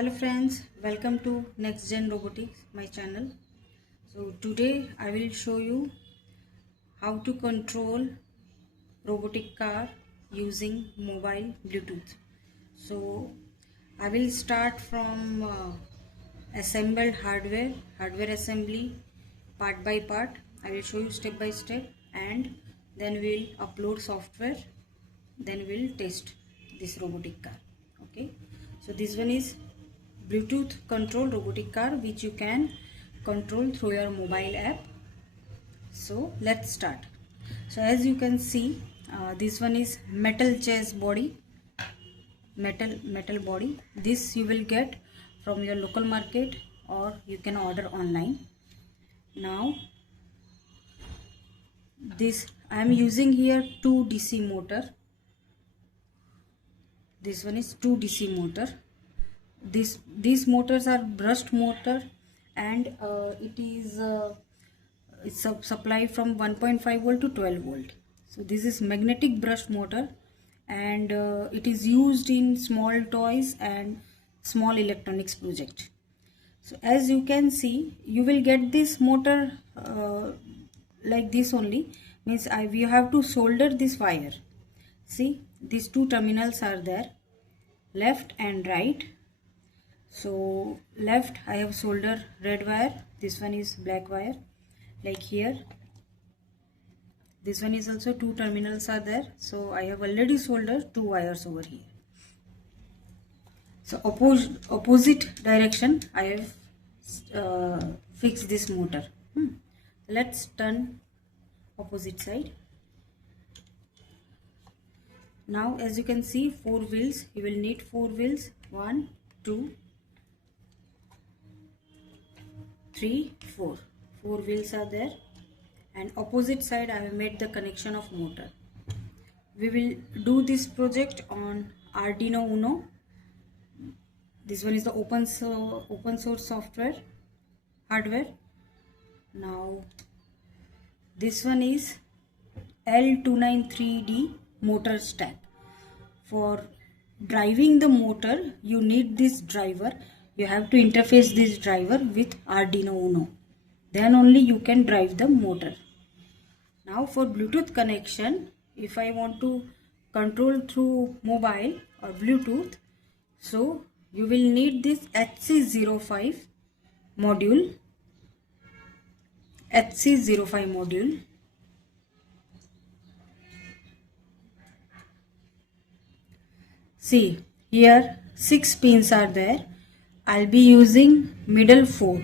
Hello friends, welcome to NextGenRoboticx, my channel. So today I will show you how to control robotic car using mobile Bluetooth. So I will start from assembled hardware assembly part by part. I will show you step by step, and then we'll upload software, then we'll test this robotic car. Okay, so this one is Bluetooth control robotic car which you can control through your mobile app. So let's start. So as you can see, this one is metal chase body, metal body. This you will get from your local market or you can order online. Now this I am using here 2 DC motor. This one is 2 DC motor. These motors are brushed motor, and it's a supply from 1.5 volt to 12 volt. So this is magnetic brushed motor, and it is used in small toys and small electronics project. So as you can see, you will get this motor like this only, means we have to solder this wire. See, these two terminals are there, left and right. So left I have soldered red wire, this one is black wire, like here. This one is also 2 terminals are there, so I have already soldered 2 wires over here. So opposite direction I have fixed this motor. Let's turn opposite side. Now as you can see, 4 wheels, you will need 4 wheels, 1 2 3 4 wheels are there, and opposite side I have made the connection of motor. We will do this project on Arduino Uno. This one is the open source software hardware. Now this one is L298N motor stack. For driving the motor you need this driver. You have to interface this driver with Arduino Uno, then only you can drive the motor. Now for Bluetooth connection, if I want to control through mobile or Bluetooth, so you will need this HC05 module. See, here 6 pins are there. I'll be using middle 4.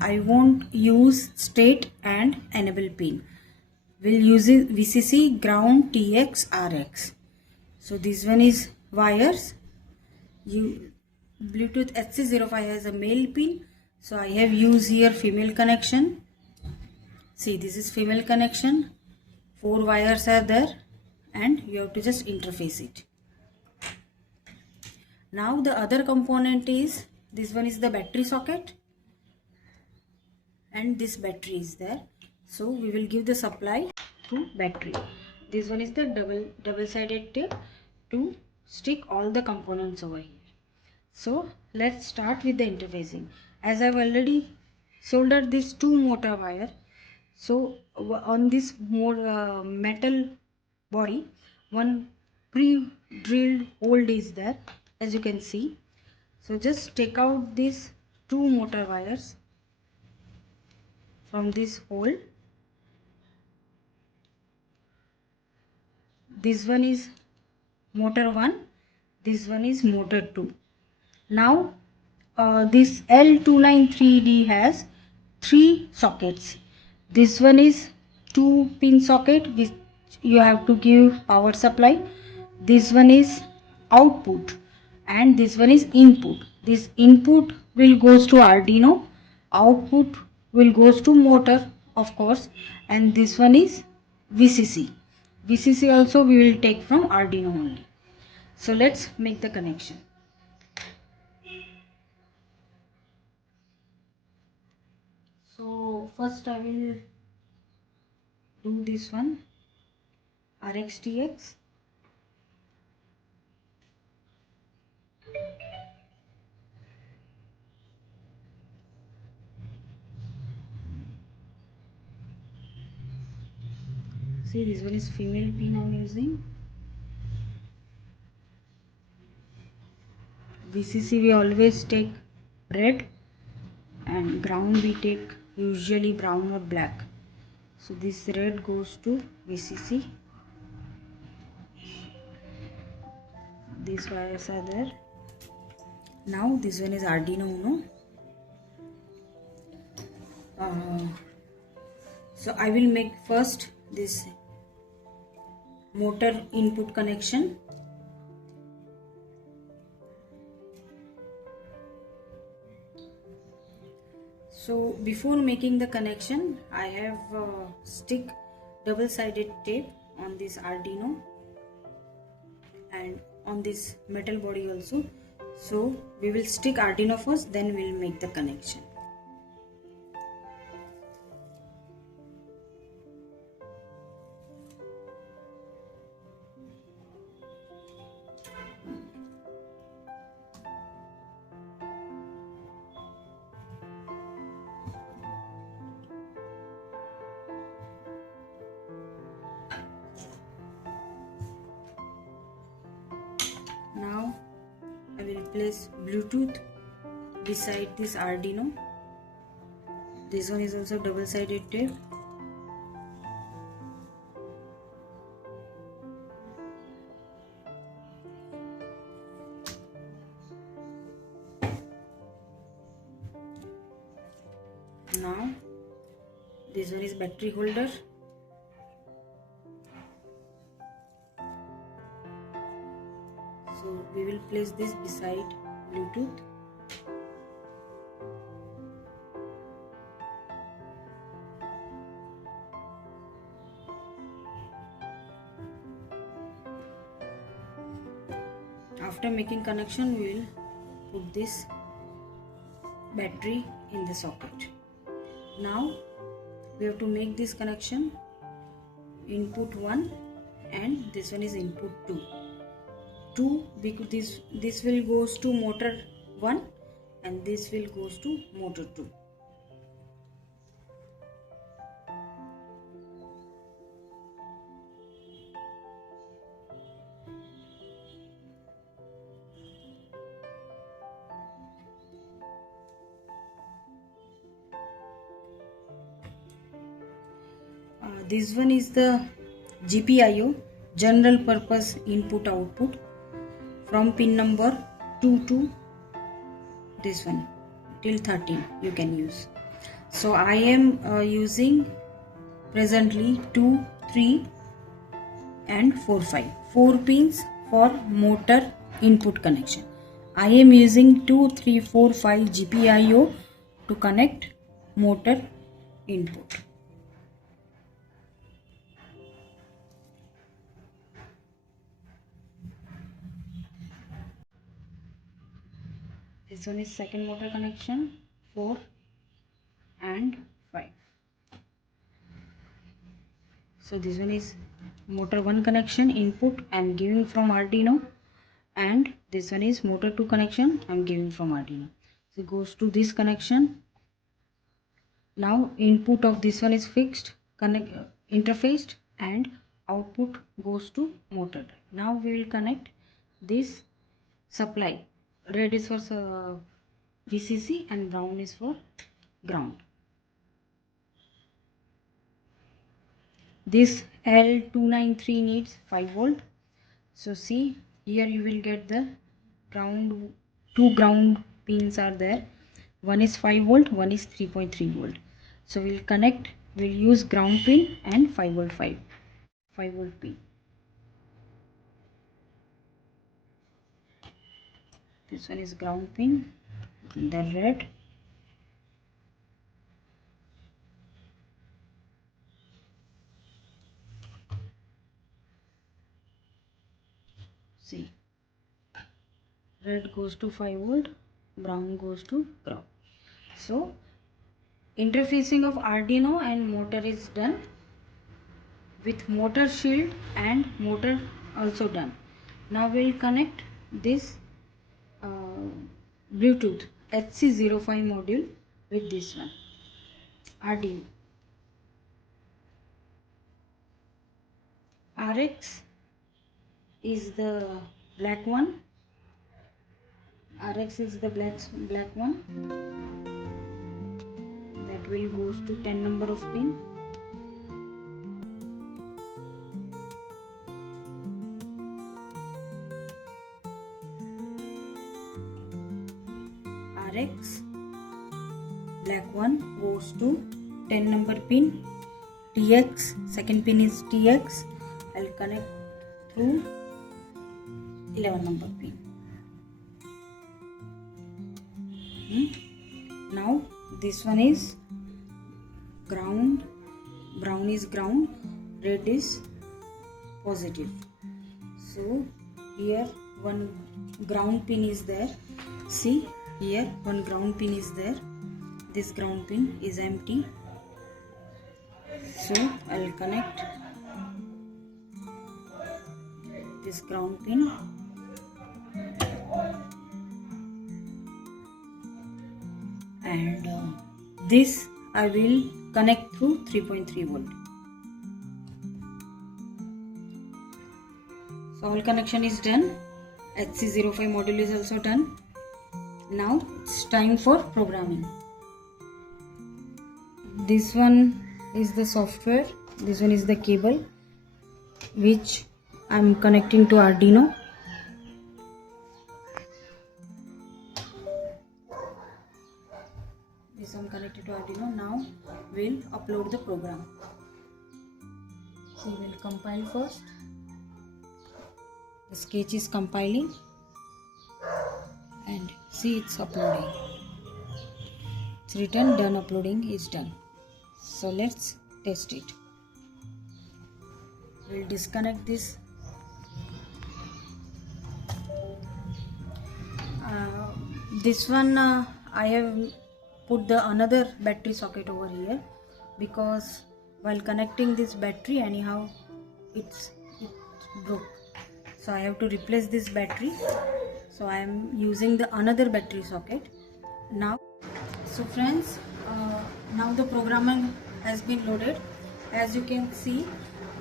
I won't use state and enable pin. We'll use VCC, ground, TX, RX. So this one is wires. Bluetooth HC05 has a male pin, so I have used here female connection. See, this is female connection. 4 wires are there, and you have to just interface it. Now the other component is, this one is the battery socket, and this battery is there. So we will give the supply to battery. This one is the double-sided tape to stick all the components over here. So let's start with the interfacing. As I've already soldered this 2 motor wire, so on this metal body, one pre-drilled hole is there, as you can see. So just take out these 2 motor wires from this hole. This one is motor 1, this one is motor 2. Now this L293D has 3 sockets. This one is 2 pin socket which you have to give power supply. This one is output, and this one is input. This input will goes to Arduino, output will goes to motor, of course, and this one is VCC. VCC also we will take from Arduino only. So let's make the connection. So first I will do this one, RxTX. See, this one is female pin I'm using. VCC we always take red, and ground we take usually brown or black. So this red goes to VCC. These wires are there. Now this one is Arduino Uno. So I will make first this motor input connection. So before making the connection, I have stick double-sided tape on this Arduino and on this metal body also. So we will stick Arduino first, then we will make the connection. Now I will place Bluetooth beside this Arduino. This one is also double-sided tape. Now this one is battery holder. So we will place this beside Bluetooth. After making connection, we will put this battery in the socket. Now we have to make this connection. Input 1 and this one is input 2. 2 because this will goes to motor 1 and this will goes to motor 2. This one is the GPIO, general purpose input output, from pin number 2 to this one till 13 you can use. So I am using presently 2, 3 and 4, 5. 4 pins for motor input connection. I am using 2, 3, 4, 5 GPIO to connect motor input. This one is second motor connection, 4 and 5. So this one is motor 1 connection input I am giving from Arduino, and this one is motor 2 connection I am giving from Arduino. So it goes to this connection. Now input of this one is fixed, interfaced, and output goes to motor. Now we will connect this supply. Red is for VCC and brown is for ground. This L293 needs 5 volt. So see, here you will get the ground, 2 ground pins are there. One is 5 volt, one is 3.3 volt. So we'll use ground pin and 5 volt pin. This one is ground pin, the red. See, red goes to 5 volt, brown goes to ground. So interfacing of Arduino and motor is done, with motor shield and motor also done. Now we will connect this Bluetooth HC05 module with this one Arduino. RX is the black one. RX is the black one. That will goes to 10 number of pin. RX black one goes to 10 number pin. TX, second pin is TX. I'll connect through 11 number pin. Now this one is ground. Brown is ground, red is positive. So here one ground pin is there. See, here one ground pin is there. This ground pin is empty. So I'll connect this ground pin. And this I will connect through 3.3 volt. So all connection is done. HC05 module is also done. Now it's time for programming. This one is the software. This one is the cable which I am connecting to Arduino. This one connected to Arduino. Now we'll upload the program. So we'll compile first. The sketch is compiling and see, it's uploading. It's written done, uploading is done. So let's test it. We'll disconnect this. This one I have put the another battery socket over here because while connecting this battery anyhow it broke. So I have to replace this battery. So I am using the another battery socket now. So friends, now the programming has been loaded. As you can see,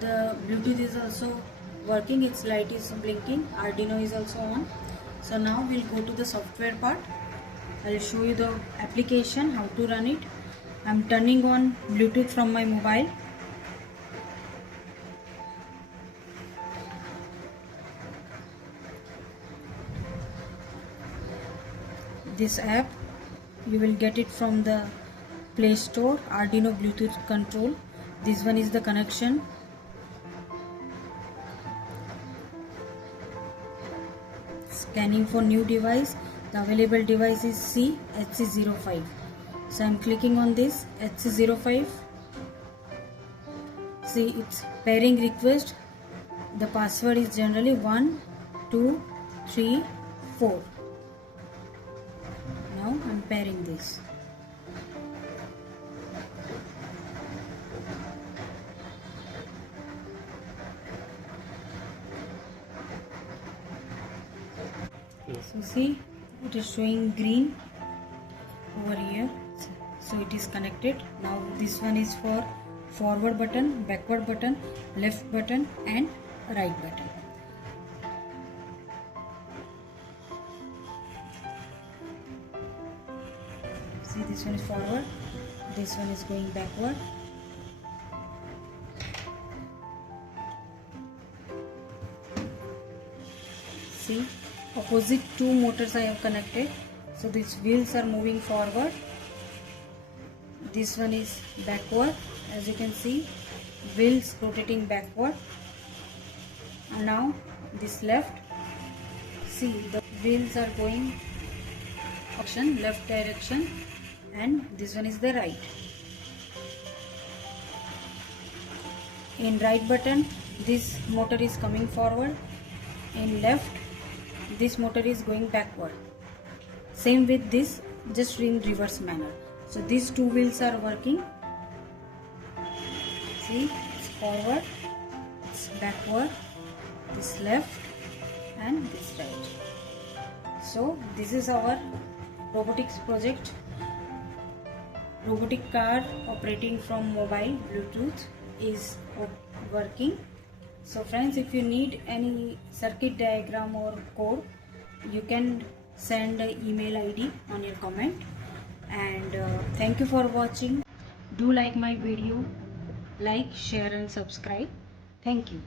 the Bluetooth is also working, its light is blinking, Arduino is also on. So now we'll go to the software part. I'll show you the application, how to run it. I'm turning on Bluetooth from my mobile. This app you will get it from the Play Store, Arduino Bluetooth control. This one is the connection. Scanning for new device. The available device is C HC05. So I'm clicking on this HC05. See, it's pairing request. The password is generally 1 2 3 4. Now I'm pairing this. So see, it is showing green over here. So it is connected. Now this one is for forward button, backward button, left button and right button. See, this one is forward, this one is going backward. See, opposite two motors I have connected. So these wheels are moving forward. This one is backward. As you can see, wheels rotating backward. And now this left. See, the wheels are going option left direction, and this one is the right. In right button, this motor is coming forward. In left, this motor is going backward. Same with this, just in reverse manner. So these two wheels are working. See, it's forward, it's backward, this left and this right. So this is our robotics project. Robotic car operating from mobile Bluetooth is working. So friends, if you need any circuit diagram or code, you can send an email ID on your comment. And thank you for watching. Do like my video, like, share and subscribe. Thank you.